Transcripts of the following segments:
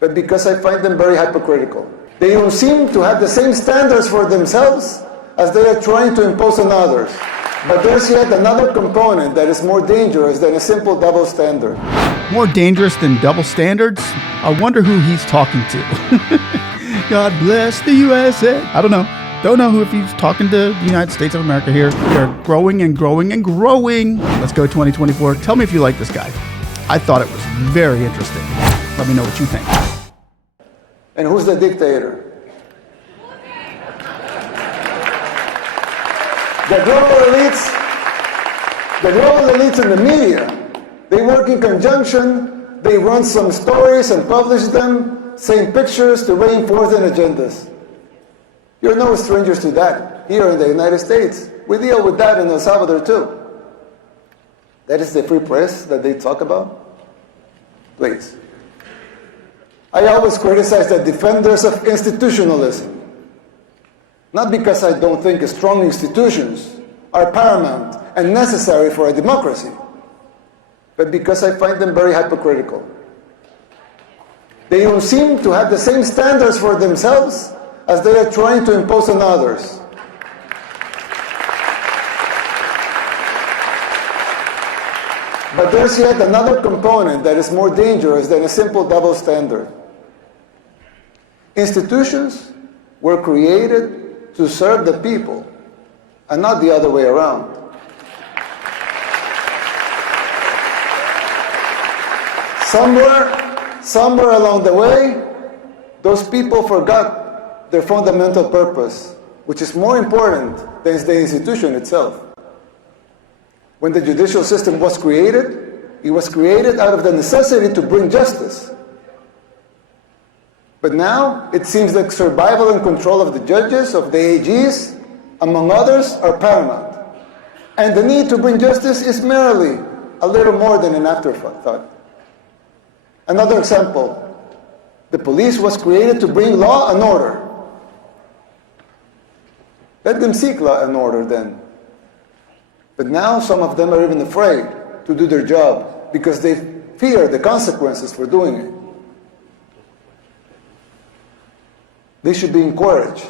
but because I find them very hypocritical. They don't seem to have the same standards for themselves as they are trying to impose on others. But there's yet another component that is more dangerous than a simple double standard. More dangerous than double standards? I wonder who he's talking to. God bless the USA. I don't know. Don't know who if he's talking to the United States of America here. They're growing and growing and growing. Let's go 2024. Tell me if you like this guy. I thought it was very interesting. Let me know what you think. And who's the dictator? The global elites in the media, they work in conjunction, they run some stories and publish them, same pictures to reinforce their agendas. You're no strangers to that here in the United States. We deal with that in El Salvador too. That is the free press that they talk about? Please. I always criticize the defenders of institutionalism. Not because I don't think strong institutions are paramount and necessary for a democracy, but because I find them very hypocritical. They don't seem to have the same standards for themselves as they are trying to impose on others. But there's yet another component that is more dangerous than a simple double standard. Institutions were created to serve the people, and not the other way around. Somewhere along the way, those people forgot their fundamental purpose, which is more important than the institution itself. When the judicial system was created, it was created out of the necessity to bring justice. But now, it seems like survival and control of the judges, of the AGs, among others, are paramount. And the need to bring justice is merely a little more than an afterthought. Another example, the police was created to bring law and order. Let them seek law and order then. But now some of them are even afraid to do their job because they fear the consequences for doing it. They should be encouraged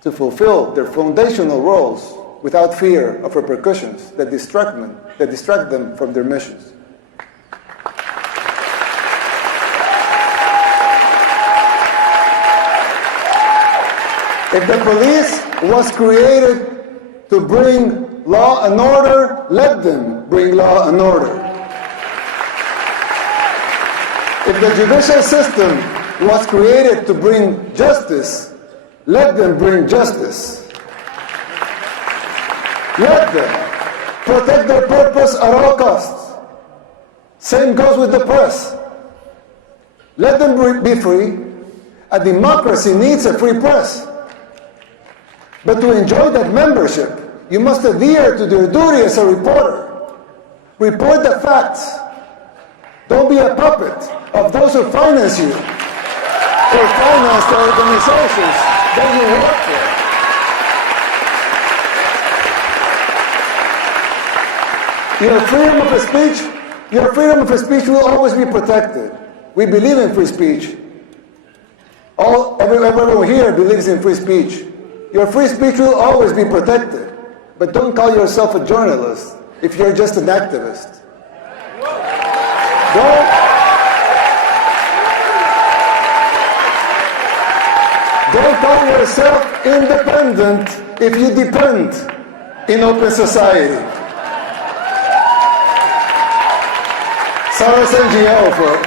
to fulfill their foundational roles without fear of repercussions that distract them from their missions. If the police was created to bring law and order, let them bring law and order. If the judicial system was created to bring justice, let them bring justice. Let them protect their purpose at all costs. Same goes with the press. Let them be free. A democracy needs a free press. But to enjoy that membership, you must adhere to your duty as a reporter. Report the facts. Don't be a puppet of those who finance you or finance the organizations that you work for. Your freedom of speech will always be protected. We believe in free speech. Everyone here believes in free speech. Your free speech will always be protected. But don't call yourself a journalist if you're just an activist. Don't call yourself independent if you depend in open society. Sarah's NGO for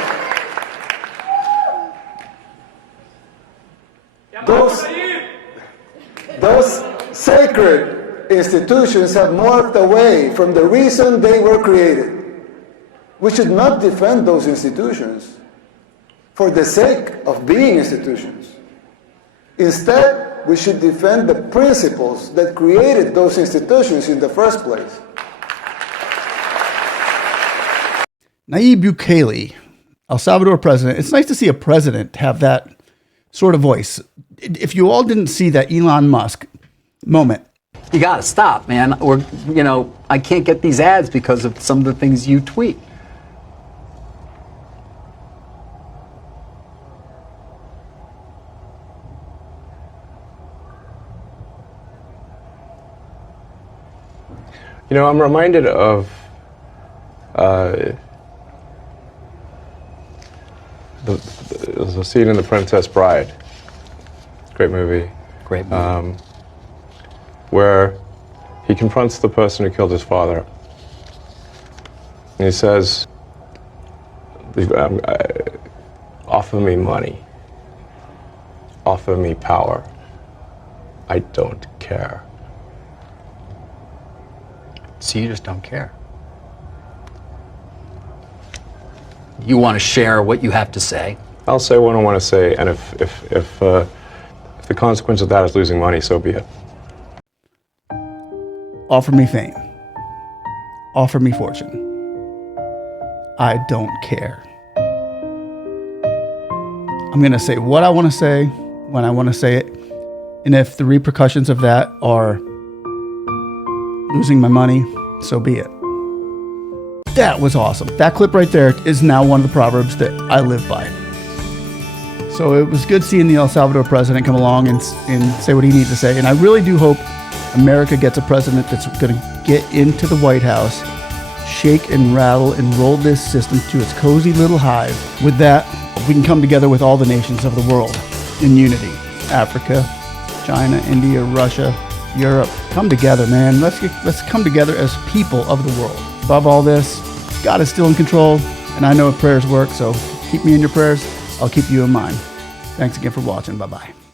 those sacred institutions have morphed away from the reason they were created. We should not defend those institutions for the sake of being institutions. Instead, we should defend the principles that created those institutions in the first place. Nayib Bukele, El Salvador president. It's nice to see a president have that sort of voice. If you all didn't see that Elon Musk moment. You got to stop, man. Or, I can't get these ads because of some of the things you tweet. You know, I'm reminded of there's a scene in The Princess Bride. Great movie. Great movie. Where he confronts the person who killed his father. And he says, offer me money. Offer me power. I don't care. So you just don't care. You want to share what you have to say. I'll say what I want to say, and if the consequence of that is losing money, so be it. Offer me fame. Offer me fortune. I don't care. I'm going to say what I want to say when I want to say it. And if the repercussions of that are losing my money, so be it. That was awesome. That clip right there is now one of the proverbs that I live by. So it was good seeing the El Salvador president come along and say what he needs to say. And I really do hope America gets a president that's going to get into the White House, shake and rattle and roll this system to its cozy little hive. With that, we can come together with all the nations of the world in unity. Africa, China, India, Russia, Europe. Come together, man. Let's come together as people of the world. Above all this, God is still in control, and I know prayers work, so keep me in your prayers. I'll keep you in mind. Thanks again for watching. Bye-bye.